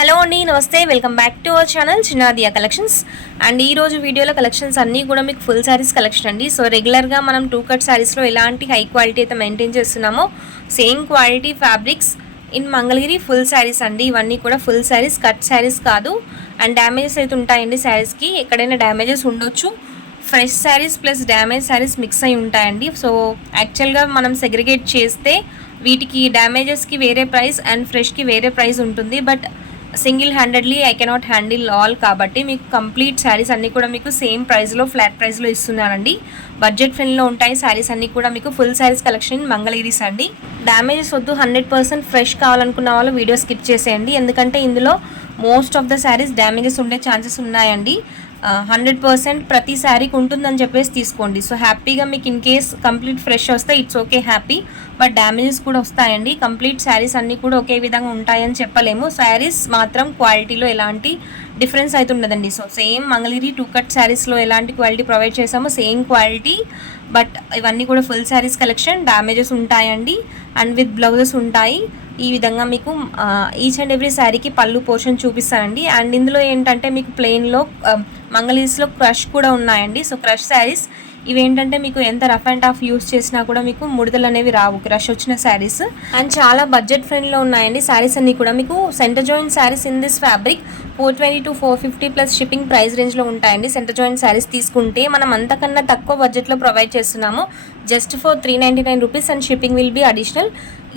Hello అండి, నమస్తే. Welcome back to our channel Chinnadiya collections. And ఈ రోజు వీడియోలో కలెక్షన్స్ అన్నీ కూడా మీకు ఫుల్ శారీస్ కలెక్షన్ అండి. సో రెగ్యులర్గా మనం టూ కట్ శారీస్లో ఎలాంటి హై క్వాలిటీ అయితే మెయింటైన్ చేస్తున్నామో same quality fabrics in Mangalagiri full sarees అండి. ఇవన్నీ కూడా ఫుల్ శారీస్, కట్ శారీస్ కాదు. అండ్ డ్యామేజెస్ అయితే ఉంటాయండి శారీస్కి, ఎక్కడైనా డ్యామేజెస్ ఉండొచ్చు. Fresh saris plus damage saris mix అయి ఉంటాయండి. సో యాక్చువల్గా మనం సెగ్రిగేట్ చేస్తే వీటికి డ్యామేజెస్కి వేరే ప్రైస్ అండ్ ఫ్రెష్కి వేరే ప్రైస్ ఉంటుంది. But single handedly I cannot handle all కాబట్టి మీకు కంప్లీట్ శారీస్ అన్నీ కూడా మీకు సేమ్ ప్రైస్లో, ఫ్లాట్ ప్రైస్లో ఇస్తున్నానండి. బడ్జెట్ ఫ్రెండ్లో ఉంటాయి శారీస్ అన్నీ కూడా. మీకు ఫుల్ శారీస్ కలెక్షన్ మంగళగిరీస్ అండి. డ్యామేజెస్ వద్దు, 100% ఫ్రెష్ కావాలనుకున్న వాళ్ళు వీడియో స్కిప్ చేసేయండి. ఎందుకంటే ఇందులో most of the saris damages ఉండే ఛాన్సెస్ ఉన్నాయండి. 100% ప్రతి శారీకి ఉంటుందని చెప్పేసి తీసుకోండి. సో హ్యాపీగా మీకు ఇన్ కేస్ కంప్లీట్ ఫ్రెష్ వస్తే it's okay, happy. But damages కూడా వస్తాయండి. కంప్లీట్ శారీస్ అన్నీ కూడా ఒకే విధంగా ఉంటాయని చెప్పలేము. శారీస్ మాత్రం క్వాలిటీలో ఎలాంటి డిఫరెన్స్ అయితే ఉండదండి. So same Mangalagiri two cut శారీస్లో ఎలాంటి క్వాలిటీ ప్రొవైడ్ చేసామో సేమ్ క్వాలిటీ. బట్ ఇవన్నీ కూడా ఫుల్ శారీస్ కలెక్షన్. డ్యామేజెస్ ఉంటాయండి అండ్ విత్ బ్లౌజెస్ ఉంటాయి. ఈ విధంగా మీకు ఈచ్ అండ్ ఎవ్రీ శారీకి పళ్ళు పోర్షన్ చూపిస్తానండి. అండ్ ఇందులో ఏంటంటే మీకు ప్లెయిన్లో మంగళగిరిస్లో క్రష్ కూడా ఉన్నాయండి. సో క్రష్ శారీస్ ఇవేంటంటే మీకు ఎంత రఫ్ అండ్ టఫ్ యూస్ చేసినా కూడా మీకు ముడతలు అనేవి రావు, క్రష్ వచ్చిన శారీస్. అండ్ చాలా బడ్జెట్ ఫ్రెండ్లో ఉన్నాయండి శారీస్ అన్నీ కూడా. మీకు centre joint saris in this fabric 420 to 450 plus shipping price రేంజ్లో ఉంటాయండి. సెంటర్ జాయింట్ శారీస్ తీసుకుంటే మనం అంతకన్నా తక్కువ బడ్జెట్లో ప్రొవైడ్ చేస్తున్నాము. Just for 399 rupees and shipping will be additional.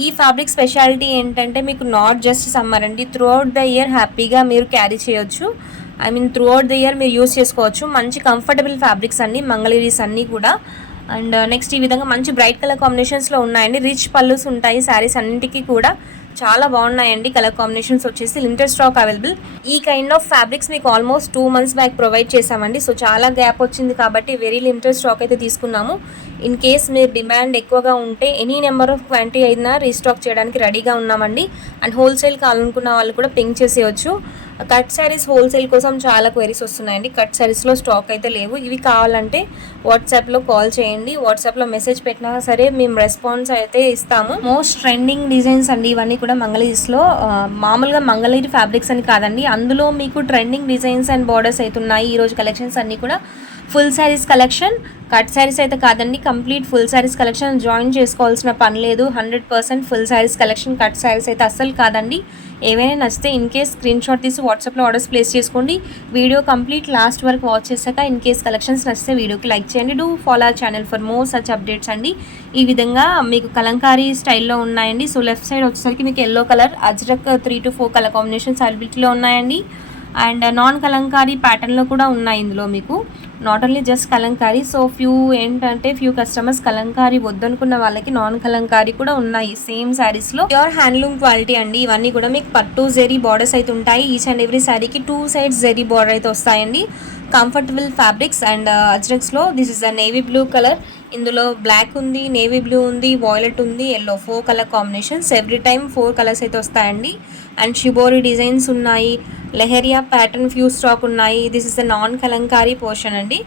ఈ ఫ్యాబ్రిక్ స్పెషాలిటీ ఏంటంటే మీకు నాట్ జస్ట్ సమ్మర్ అండి, త్రూ అవుట్ ద ఇయర్ హ్యాపీగా మీరు క్యారీ చేయొచ్చు. త్రూ అవుట్ ద ఇయర్ మీరు యూస్ చేసుకోవచ్చు. మంచి కంఫర్టబుల్ ఫ్యాబ్రిక్స్ అన్ని మంగళగిరీస్ అన్నీ కూడా. అండ్ నెక్స్ట్ ఈ విధంగా మంచి బ్రైట్ కలర్ కాంబినేషన్స్లో ఉన్నాయండి. రిచ్ పళ్ళుస్ ఉంటాయి శారీస్ అన్నింటికి కూడా. చాలా బాగున్నాయండి కలర్ కాంబినేషన్స్ వచ్చేసి. Limited stock available. ఈ కైండ్ ఆఫ్ ఫ్యాబ్రిక్స్ మీకు ఆల్మోస్ట్ 2 months బ్యాక్ ప్రొవైడ్ చేసామండి. సో చాలా గ్యాప్ వచ్చింది కాబట్టి వెరీ లిమిటెడ్ స్టాక్ అయితే తీసుకున్నాము. ఇన్ కేస్ మీరు డిమాండ్ ఎక్కువగా ఉంటే ఎనీ నెంబర్ ఆఫ్ క్వాంటిటీ అయినా రీస్టాక్ చేయడానికి రెడీగా ఉన్నామండి. అండ్ హోల్సేల్ కావాలనుకున్న వాళ్ళు కూడా పింక్ చేసేయచ్చు. కట్ శారీస్ హోల్సేల్ కోసం చాలా క్వైరీస్ వస్తున్నాయండి. కట్ శారీస్లో స్టాక్ అయితే లేవు. ఇవి కావాలంటే వాట్సాప్లో కాల్ చేయండి. వాట్సాప్లో మెసేజ్ పెట్టినా సరే మేము రెస్పాన్స్ అయితే ఇస్తాము. మోస్ట్ ట్రెండింగ్ డిజైన్స్ అండి ఇవన్నీ కూడా మంగళగిరిస్లో. మామూలుగా మంగళగిరి ఫ్యాబ్రిక్స్ అని కాదండి, అందులో మీకు ట్రెండింగ్ డిజైన్స్ అండ్ బార్డర్స్ అయితే ఉన్నాయి. ఈరోజు కలెక్షన్స్ అన్నీ కూడా full sarees collection. Cut saris అయితే కాదండి, complete full sarees collection. Join చేసుకోవాల్సిన పని లేదు. 100% full sarees collection. Cut saris అయితే అస్సలు కాదండి. ఏవైనా నచ్చితే ఇన్ కేస్ స్క్రీన్ షాట్ తీసి వాట్సాప్లో ఆర్డర్స్ ప్లేస్ చేసుకోండి. వీడియో కంప్లీట్ లాస్ట్ వరకు వాచ్ చేశాక ఇన్ కేస్ కలెక్షన్స్ నచ్చితే వీడియోకి లైక్ చేయండి. Do follow our channel for more such updates అండి. ఈ విధంగా మీకు కలంకారీ స్టైల్లో ఉన్నాయండి. సో లెఫ్ట్ సైడ్ వచ్చేసరికి మీకు yellow colour, Ajrak 3 to 4 colour combinations అవైలబిలిటీలో ఉన్నాయండి. అండ్ నాన్ కలంకారీ ప్యాటర్న్లో కూడా ఉన్నాయి ఇందులో మీకు. Not only just kalamkari. So few customers kalamkari వద్దనుకున్న వాళ్ళకి నాన్ కలంకారీ కూడా ఉన్నాయి సేమ్ శారీస్లో. ప్యూర్ హ్యాండ్లూమ్ క్వాలిటీ అండి ఇవన్నీ కూడా. మీకు పట్టు జెరీ బార్డర్స్ అయితే ఉంటాయి. ఈచ్ అండ్ ఎవ్రీ శారీకి 2 sides జెరీ బార్డర్ అయితే వస్తాయండి. Comfortable fabrics. అండ్ అజ్రక్స్లో this is a navy blue colour. ఇందులో బ్లాక్ ఉంది, నేవీ బ్లూ ఉంది, వాయిలెట్ ఉంది, yellow. 4 colour combinations. Every time 4 colours అయితే వస్తాయండి. అండ్ షిబోరి డిజైన్స్ ఉన్నాయి. లెహరియా ప్యాటర్న్ ఫ్యూ స్టాక్ ఉన్నాయి. This is the non kalamkari portion అండి.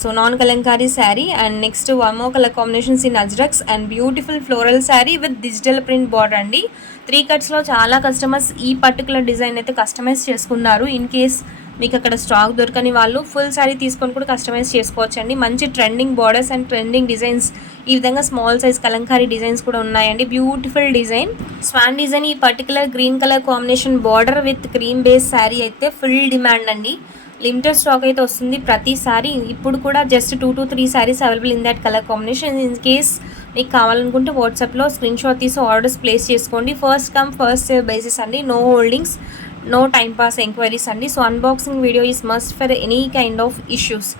So non kalamkari sari. And next one more colour combinations in ajraks and beautiful floral sari with digital print border అండి. 3 cutsలో చాలా customers ఈ particular design అయితే customise చేసుకున్నారు. ఇన్ కేస్ మీకు అక్కడ స్టాక్ దొరకని వాళ్ళు ఫుల్ శారీ తీసుకొని కూడా కస్టమైజ్ చేసుకోవచ్చండి. మంచి trending borders and trending designs. ఈ విధంగా స్మాల్ సైజ్ కలంకారీ డిజైన్స్ కూడా ఉన్నాయండి. Beautiful design, swan design. ఈ particular green colour combination border with cream base sari అయితే ఫుల్ డిమాండ్ అండి. లిమిటెడ్ స్టాక్ అయితే వస్తుంది ప్రతిసారి. ఇప్పుడు కూడా just 2 to 3 sarees available in that colour combination. In case మీకు కావాలనుకుంటే వాట్సాప్లో స్క్రీన్ షాట్ తీసి ఆర్డర్స్ ప్లేస్ చేసుకోండి. First come first serve basis అండి. No holdings, no time pass enquiries అండి. So unboxing video is must for any kind of issues.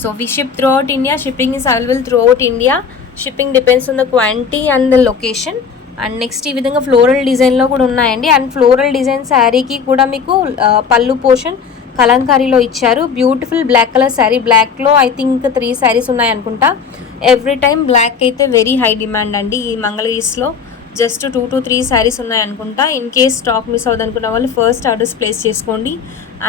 So we ship throughout India. Shipping is available throughout India. Shipping depends on the quantity and the location. And next ఈ విధంగా floral డిజైన్లో కూడా ఉన్నాయండి. And floral design శారీకి కూడా మీకు పళ్ళు portion కలంకారీలో ఇచ్చారు. Beautiful black colour sari. బ్లాక్లో ఐ థింక్ 3 శారీస్ ఉన్నాయి అనుకుంటా. ఎవ్రీ టైమ్ బ్లాక్ అయితే వెరీ హై డిమాండ్ అండి ఈ మంగళగిరిస్లో. జస్ట్ 2 to 3 శారీస్ ఉన్నాయనుకుంటా. ఇన్ కేస్ స్టాక్ మిస్ అవుదనుకున్న వాళ్ళు ఫస్ట్ ఆర్డర్స్ ప్లేస్ చేసుకోండి.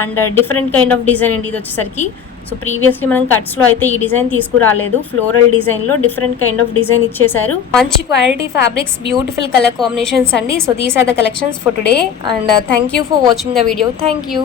And different kind of design అండి ఇది వచ్చేసరికి. సో ప్రీవియస్లీ మనం కట్స్లో అయితే ఈ డిజైన్ తీసుకురాలేదు. ఫ్లోరల్ డిజైన్లో డిఫరెంట్ కైండ్ ఆఫ్ డిజైన్ ఇచ్చేసారు. మంచి quality fabrics, beautiful colour combinations అండి. So these are the collections for today and thank you for watching the video. Thank you.